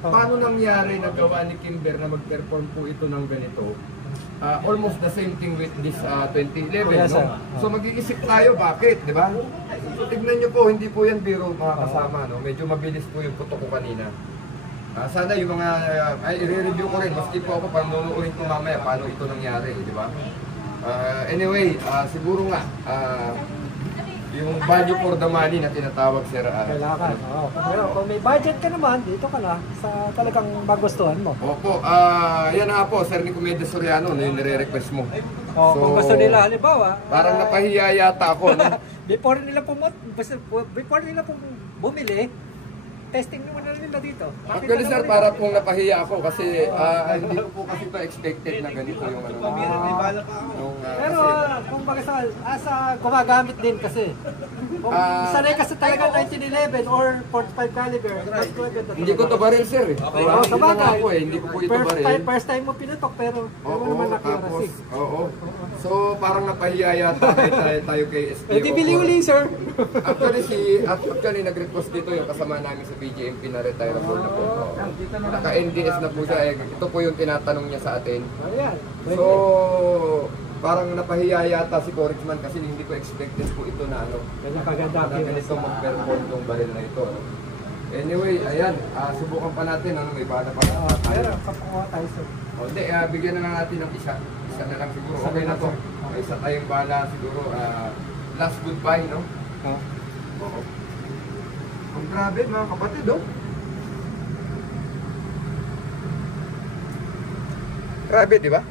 paano nangyari na gawa ni Kimber na mag-perform po ito ng ganito? Almost the same thing with this 2011, Yes, sir. no? So mag-iisip tayo, bakit, di ba? So tignan nyo po, hindi po yan biro mga kasama, no? Medyo mabilis po yung puto ko kanina. Sana yung mga, i-review ko rin, maski po ako panunuuhin ko mamaya paano ito nangyari, di ba? Anyway, siguro nga, Yung value for the money na tinatawag, sir. Kailangan. Oo. Pero kung may budget ka naman, dito ka na sa talagang magustuhan mo. Opo, yan na po, Sir Nicomedes Soriano, na yung nire-request mo. Kung gusto nila, halimbawa, Parang napahiya yata ako, no? before nila bumili, testing naman na nila dito. Actually, sir, para pong napahiya ako kasi hindi ko po kasi ito expected na ganito yung ano. Pero kung baga sa gumagamit din kasi. Kung sanay kasi talaga 1911 or 45 caliber, Hindi ko to baril, sir. Oo, sa bagay. Hindi ko po ito baril. First time mo pinutok pero Oo, naman tapos, nakikarasi. oo. So, parang napahiya yata tayo kay SPO. Eh di bili uli, sir. Actually, nag-request dito yung kasama namin sa BGMP na retirable na po. Naka-NDS na po siya. Ito po yung tinatanong niya sa atin. Ayan. So, parang napahiya yata si Corexman kasi hindi ko expected po ito na ano. Ganyan kaganda. Na ganito mag-perform yung baril na ito. Ano. Anyway, ayan. Subukan pa natin. May bala pa na tayo. Pero kapukuha tayo, sir. Hindi, bigyan na lang natin ng isa. Isa na lang siguro. Okay na to. May isa tayong bala siguro. Last goodbye, no? Oo. Ang grabe mga kapatid, oh. Grabe, di ba?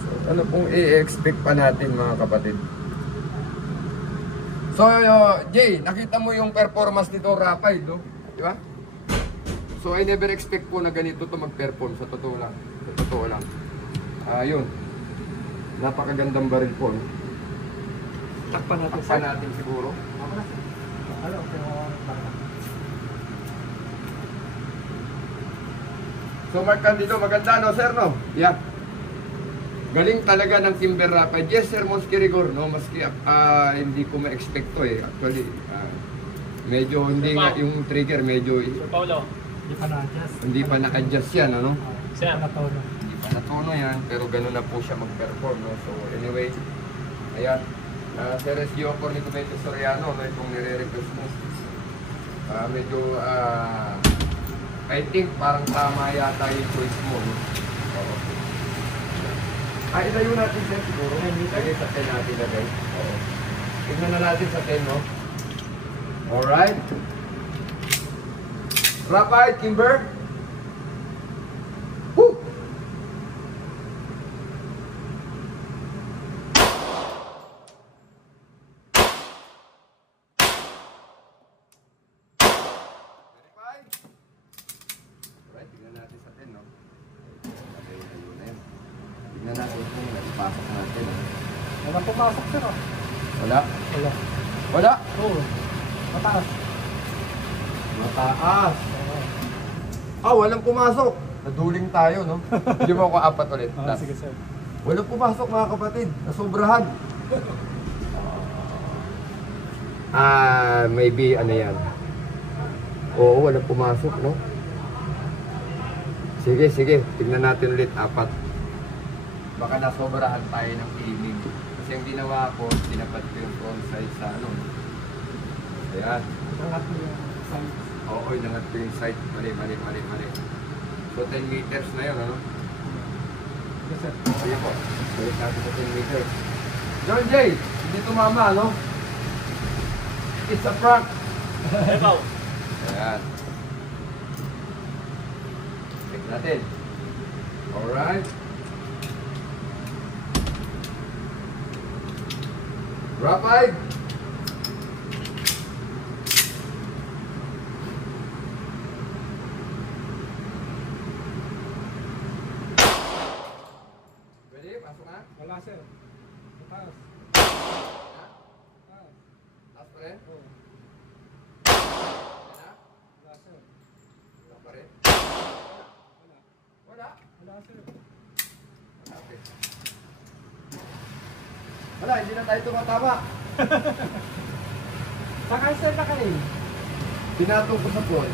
So, ano pong i-expect pa natin mga kapatid? So, Jay, nakita mo yung performance nito rapid, no? Di ba? So, I never expect po na ganito to mag-perform. Sa totoo lang. Sa totoo lang. Yun. Napakagandang baril po, no? Takpan natin, Takpan natin siguro. Ano? So Mark Candido, maganda no sir no? Yeah. Galing talaga ng Timber Rapid. Yes sir, Mons Kirigor, no? Maski hindi ko ma-expect to eh. Actually, medyo hindi nga yung trigger, medyo Paulo. hindi pa na-adjust yan, ano? Sir. Hindi pa natuno yan, pero gano'n na po siya mag-perform, no? So anyway, ayan. Sir SGO for Nicomedes Soriano, no? Itong nire-request mo. Medyo, I think parang tama yata yung choice mo, no? Oo. Ilayo natin siya siguro. Lagay sa 10 natin lagay. Oo. Tignan na natin sa 10, no? Alright. Rapid, Kimber. Woo! Alright, tignan natin sa 10, no? Okay, ayun na yun. Tignan natin kung naipasok natin, no? Wala pumasok, sir. Wala? Wala. Wala? Oo. Mataas. Mataas. Walang pumasok. Naduling tayo, no? Hindi mo ako apat ulit. Last. Sige, sir. Walang pumasok, mga kapatid. Nasobrahan. Maybe ano yan. Oo, walang pumasok, no? Sige, sige. Tignan natin ulit, apat. Baka nasobrahan tayo ng aiming. Kasi yung ginawa ko, tinapat ko yung front side sa ano. Ayan. Angat mo yung size. Oo, inangat ko yung sight. Mali. So 10 meters na yun, ano? Yes, sir. Sige po. Balik natin sa 10 meters. John Jay, hindi tumama, no? It's a prank. Ebaw. Ayan. Check natin. Alright. Rapid. Ready? Pasok na? Wala, sir. Mataas. Ha? Mataas. Taas pa rin? Oo. Ayan na? Wala, sir. Taas pa rin? Wala. Wala. Wala, sir. Okay. Wala, hindi na tayo tumatama. Saka, sir, nakain. Pinatong ko sa floor.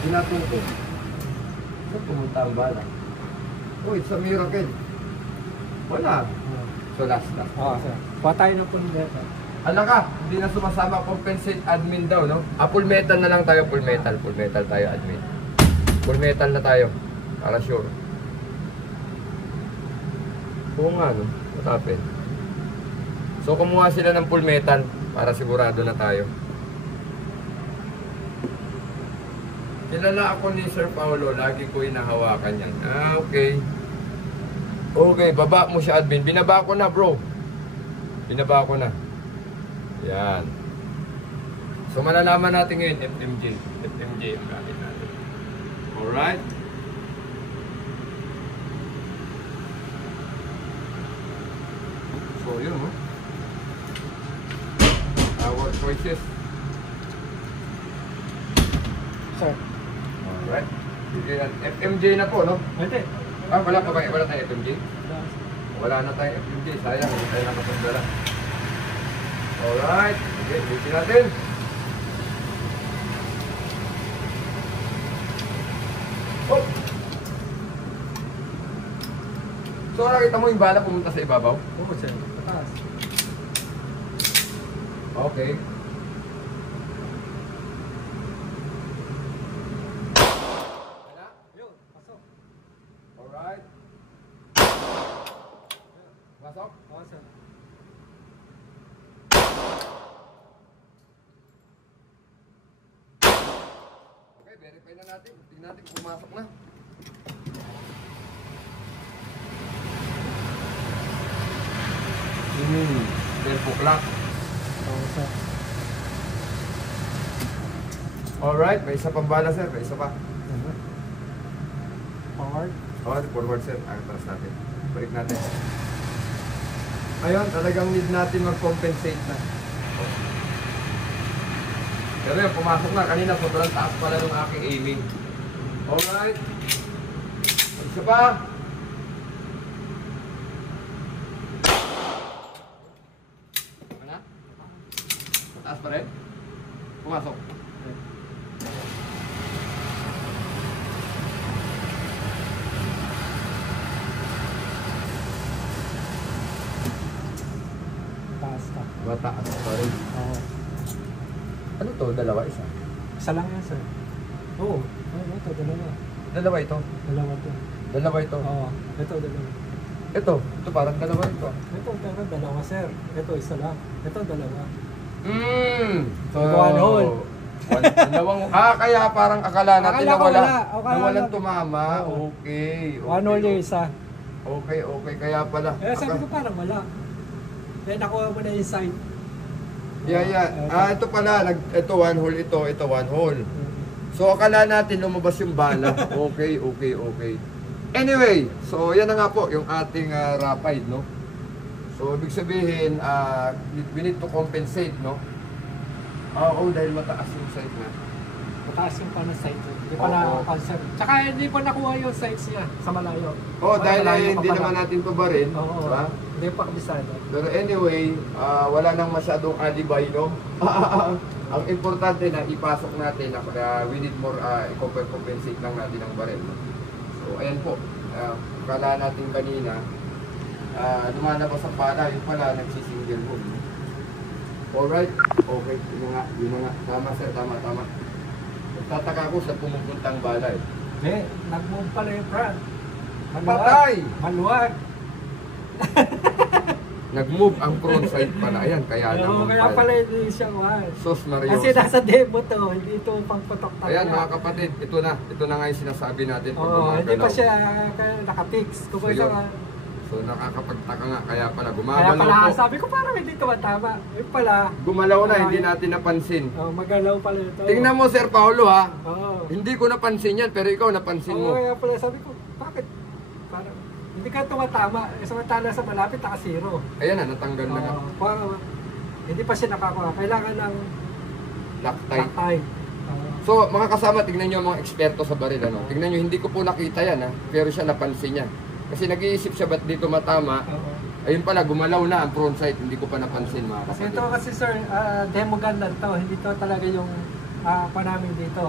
Pinatong ko. Saan pumunta ang bala? Oh, it's a miracle. Wala. So last. Oo, sir. Kuha tayo ng punder. Alam ka, hindi na sumasama compensate admin daw, no? Full metal na lang tayo, full metal tayo admin. Full metal na tayo, para sure. Oo nga, no? What happened? So, kumuha sila ng full metal para sigurado na tayo. Kilala ako ni Sir Paolo, lagi ko hinahawakan yan. Ah, okay. Okay, baba mo siya, admin. Binaba ko na, bro. Binaba ko na. Yan. So, malalaman natin ngayon, FMJ. FMJ ang gamit natin. Alright? So, yun, oh. Our choices. Sir. Alright. Sige yan. FMJ na po, no? Hindi. Ah, wala pa ba? Wala tayong FMJ? Wala na tayong FMJ. Sayang, hindi tayo nakapagdala. Alright. Okay, bitin natin. Oh! So, nakita mo yung bala pumunta sa ibabaw? Oo, sir. Pataas. Okay. Yun, pasok. Alright. Pasok? Oo, sir. Okay, verify na natin. Tingnan natin kung pumasok na. Hmm, 12 o'clock. Oo, sir. Alright, may isa pang bala sir, may isa pa. Forward. Okay, forward sir, atras natin. Balik natin. Ayun, talagang need natin mag-compensate na. Pero yun, pumasok na. Kanina, sobrang taas pala ng aking aiming. Alright. Isa pa. Ano? Taas pa rin? Pumasok. Taas ka. Mataas pa rin. Oo. Ano to? Dalawa, isa? Isa lang yan, sir. Oo. Oo, ito, dalawa. Dalawa ito. Dalawa to. Dalawa ito. Oo. Ito, dalawa. Ito parang dalawa ito. Ito, pero dalawa, sir. Ito, isa lang. Ito, dalawa. So, One hole. Dalawang, kaya parang akala natin Akala ko nawala. wala. Akala Nawalan ko- tumama. Oo. Okay. One hole yung isa. Okay, okay. Kaya pala. Eh, sabi ko parang wala. Then nakuha mo na yung sign. Ito pala. Ito one hole ito. Ito one hole. So, akala natin lumabas yung bala. Okay, okay, okay. Anyway, so yan na nga po yung ating rapide, no? So, ibig sabihin, we need to compensate, no? Oo, dahil mataas yung site na. Mataas yung paano sight. Hindi pa Oo. na-concert. Tsaka hindi pa nakuha yung sights niya sa malayo. Oh, dahil malayo pa hindi pala. naman natin to barin, Oo. diba? Hindi pa kabisado. Pero anyway, wala nang masyadong alibay, no? Ang importante na ipasok natin na we need more, i-compensate lang natin ang baril. No? So, ayan po. Kala natin kanina, lumalabas ang bala, yun pala, nagsisingle hole. Alright? Okay, yun na nga. Tama sir, tama. Nagtataka ko sa pumupuntang bala eh. Hindi, nag-move pala yung front. Patay! Maluwag. Nag-move ang front side pala. Ayan, kaya naman Kaya pala hindi siya one. Sos Mario. Kasi nasa demo to, hindi ito pangputok talaga. Ayan mga kapatid, ito na nga yung sinasabi natin pag Oo, hindi pa gumagalaw. siya nakapix. Kung So, so, yun. ka, So nakakapagtaka nga, kaya pala kaya gumagalaw pala, po. sabi ko parang hindi tumatama. Yung pala, Gumalaw na, hindi natin napansin. magalaw pala ito. Tingnan mo Sir Paulo ha, Oo. hindi ko napansin yan, pero ikaw napansin Oo, mo. kaya pala sabi ko, bakit? Parang, hindi ka tumatama. Samantala sa malapit, naka-zero. Ayan na, natanggal na nga. Parang, hindi pa siya nakakuha. Kailangan ng Loctite. taktay. So mga kasama, tingnan nyo mga eksperto sa baril. Ano? Tingnan nyo, hindi ko po nakita yan ha, pero siya napansin niya. Kasi nag-iisip siya ba't dito matama. Ayun pala, gumalaw na ang front sight, hindi ko pa napansin mga Kasi kapatid. ito kasi sir, demo gun lang to. Hindi to talaga yung namin dito.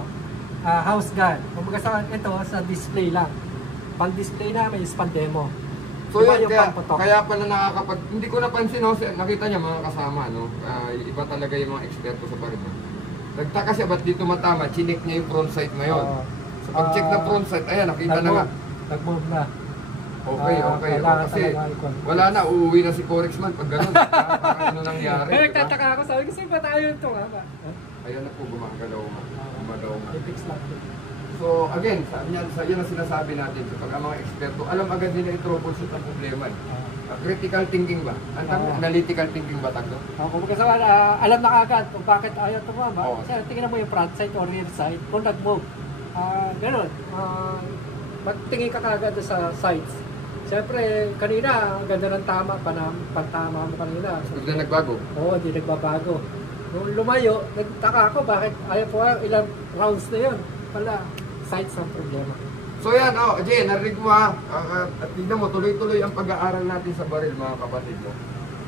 House gun. Kumbaga sa ito, sa display lang. Pang display namin is pang demo. So Iba yun, yung pangputok. kaya pala nakakapag... Hindi ko napansin, no? Nakita niya mga kasama, no? Iba talaga yung mga eksperto sa baril. Nagtaka siya, ba't dito matama? Chinik niya yung front sight na yun. So pag-check na front sight, ayan, nakita na nga. Nag-move na. Okay, okay. Kailangan Kasi talaga icon. wala na, uuwi na si Corexman pag gano'n. Parang ano nangyari, Eh, di ba? nagtataka ako, sabi ko, saan ba tayo ito nga ba? Ayan na po, gumagalaw nga. Gumagalaw nga. I-fix lang. So again, yan ang sinasabi natin. So, pag ang mga eksperto, alam agad nila i-troubleshoot ang problema. Critical thinking ba? Ang analytical thinking ba tagdo? Kung kasi alam na kagad kung bakit ayaw tumama. Oo. Kasi tingnan mo yung front side or rear side, kung nag-move. Ganun. Magtingin ka kagad sa sides. Siyempre, kanina, ang ganda ng tama, pantama mo kanina. Bigla nagbago. Oo, hindi nagbabago. Nung lumayo, nagtaka ako bakit ayaw po ilang rounds na yun. Pala, sides ang problema. So yan, Jay, narinig mo ha. At tignan mo, tuloy-tuloy ang pag-aaral natin sa baril, mga kapatid. No?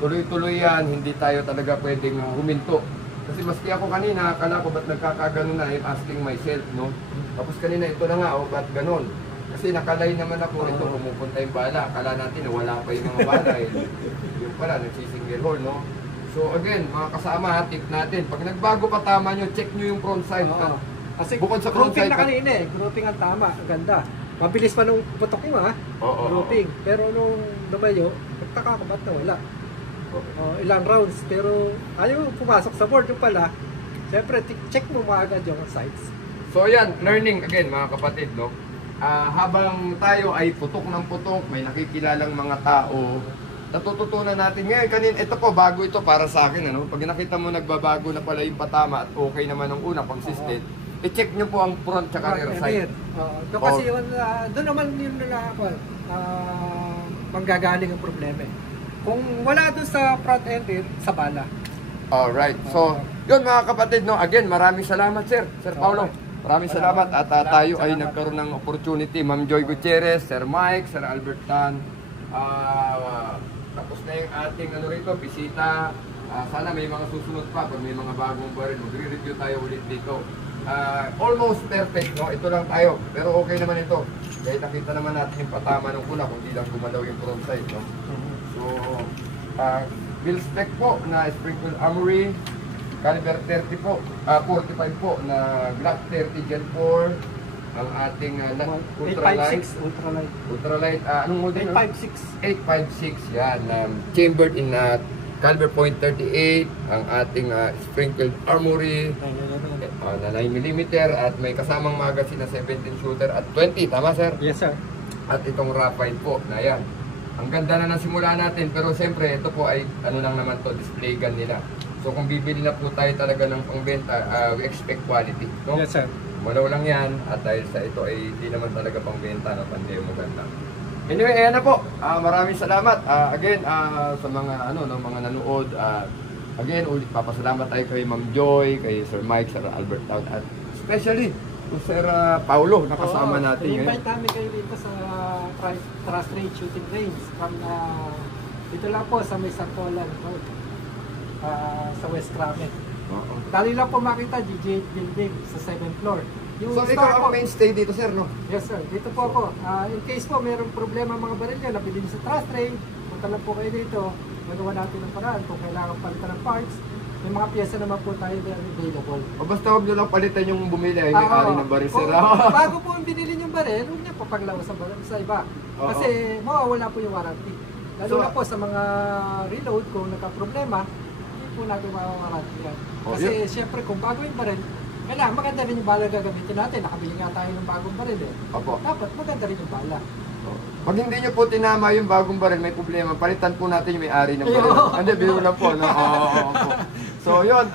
Tuloy-tuloy yan, hindi tayo talaga pwedeng huminto. Kasi maski ako kanina, akala ko ba't nagkakagano na, I'm asking myself, no? Tapos kanina, ito na nga, ba't ganon? Kasi nakalay naman ako, ito pumupunta yung bala. Akala natin na wala pa yung mga bala. Yung pala, nagsisingle hole, no? So again, mga kasama, tip natin, pag nagbago pa tama nyo, check nyo yung front side. Kasi bukod sa front grouping side, na kanina eh. Grouping ang tama. Ang ganda. Mabilis pa nung putok mo ha. Grouping. Pero nung lumayo, nagtaka ko ba't nawala. Ilang rounds. Pero ayaw pumasok sa board yung pala. Siyempre, check mo maagad yung sides. So yan, learning again mga kapatid, no? Habang tayo ay putok ng putok, may nakikilalang mga tao, natututunan natin ngayon. Kanina, ito po, bago ito para sa akin, ano? Pag nakita mo nagbabago na pala yung patama at okay naman ang una, consistent, i-check nyo po ang front tsaka rear side. Doon kasi yun, doon naman yun na manggagaling ang problema eh. Kung wala doon sa front end, sa bala. Alright. So, yun mga kapatid, no? Again, maraming salamat, sir. Sir Paulo. Maraming salamat. At tayo ay nagkaroon ng opportunity. Ma'am Joy Gutierrez, Sir Mike, Sir Albert Tan. Tapos na yung ating rito, bisita. Sana may mga susunod pa. Pag may mga bagong baril, magre-review tayo ulit dito. Almost perfect, no? Ito lang tayo. Pero okay naman ito. Kahit nakita naman natin yung patama ng una kung di lang gumalaw yung front side, no? So, build spec po na Springfield Armory, caliber 30 po, 45 po na Glock 30 Gen 4, ang ating ultralight. 856 ultralight. Ultralight, anong model? 856. 856, yan. Chambered in caliber .38, ang ating Springfield Armory, na 9mm at may kasamang magazine na 17 shooter at 20, tama sir? Yes sir. At itong rapide po, na yan. Ang ganda na nasimula natin, pero siyempre ito po ay ano lang naman to, display gun nila. So kung bibili na po tayo talaga ng pangbenta, we expect quality. No? Yes sir. Malaw lang yan, at dahil sa ito ay hindi naman talaga pangbenta na pandeo maganda. Anyway, ayan na po. Maraming salamat. Again, sa mga mga nanood. Again, ulit papasalamat tayo kay Ma'am Joy, kay Sir Mike, Sir Albert Town, at especially to Sir Paulo, nakasama natin ngayon. I-invite namin kayo dito sa Trust Range Shooting Range from dito lang po sa May Santolan Road, sa West Kramet. Dali lang po makita GJ Building sa 7th floor. Yung So ikaw ang mainstay dito sir, no? Yes sir, dito po ako. In case po mayroong problema mga baril nyo, nabili nyo sa Trust Range, punta lang po kayo dito, magawa natin ng paraan kung kailangan palitan ng parts. May mga pyesa naman po tayo available. O basta huwag nyo lang palitan yung bumili ay may-ari ng baril sir. Bago po ang binili yung baril, huwag niya papaglaw sa iba. Kasi mawawala po yung warranty. Lalo na po sa mga reload, kung nagka-problema, hindi po natin mawawarranty yan. Kasi siyempre kung bago yung baril, kailangan maganda rin yung bala gagamitin natin. Nakabili nga tayo ng bagong baril eh. Opo. Dapat maganda rin yung bala. Pag hindi nyo po tinama yung bagong baril, may problema, palitan po natin yung may-ari ng baril. Hindi, biro lang po. No? So yun.